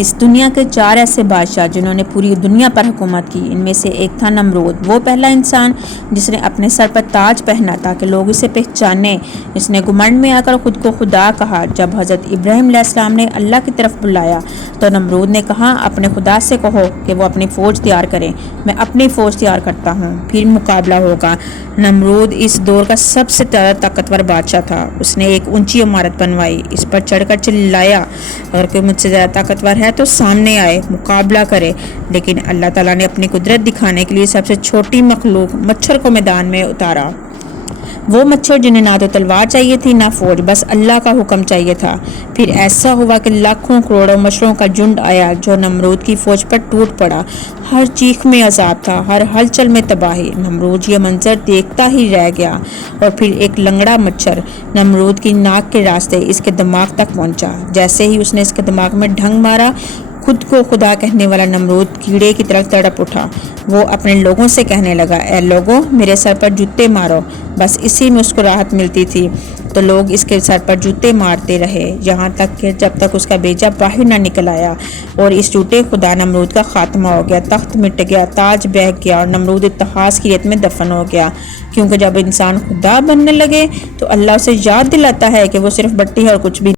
اس دنیا کے 4 ایسے بادشاہ جنہوں نے پوری دنیا پر حکومت کی، ان میں سے ایک تھا نمرود، وہ پہلا انسان جس نے اپنے سر پر تاج پہنا تاکہ لوگ اسے پہچانیں، اس نے گھمنڈ میں آ کر خود کو خدا کہا۔ جب حضرت ابراہیم علیہ السلام نے اللہ کی طرف بلایا تو نمرود نے کہا اپنے خدا سے کہو کہ وہ اپنی فوج تیار کرے، میں اپنی فوج تیار کرتا ہوں، پھر مقابلہ ہوگا۔ نمرود اس دور کا سب سے زیادہ طاقتور بادشاہ تھا۔ اس نے ایک اونچی عمارت بنوائی، اس پر چڑھ کر چلایا اگر کوئی مجھ سے زیادہ طاقتور ہے تو سامنے آئے، مقابلہ کرے، لیکن اللہ تعالیٰ نے اپنی قدرت دکھانے کے لیے سب سے چھوٹی مخلوق مچھر کو میدان میں اتارا۔ وہ مچھر جنہیں نہ تو تلوار چاہیے تھی نہ فوج، بس اللہ کا حکم چاہیے تھا۔ پھر ایسا ہوا کہ لاکھوں کروڑوں مچھروں کا جھنڈ آیا جو نمرود کی فوج پر ٹوٹ پڑا۔ ہر چیخ میں عذاب تھا، ہر ہلچل میں تباہی۔ نمرود یہ منظر دیکھتا ہی رہ گیا، اور پھر ایک لنگڑا مچھر نمرود کی ناک کے راستے اس کے دماغ تک پہنچا۔ جیسے ہی اس نے اس کے دماغ میں ڈھنگ مارا، خود کو خدا کہنے والا نمرود کیڑے کی طرح تڑپ اٹھا۔ وہ اپنے لوگوں سے کہنے لگا، اے لوگوں، میرے سر پر جوتے مارو۔ بس اسی میں اس کو راحت ملتی تھی، تو لوگ اس کے سر پر جوتے مارتے رہے یہاں تک کہ جب تک اس کا بیجا باہر نہ نکل آیا، اور اس جھوٹے خدا نمرود کا خاتمہ ہو گیا، تخت مٹ گیا، تاج بہک گیا، اور نمرود اتہاس کی ریت میں دفن ہو گیا۔ کیونکہ جب انسان خدا بننے لگے تو اللہ اسے یاد دلاتا ہے کہ وہ صرف بٹی ہے اور کچھ بھی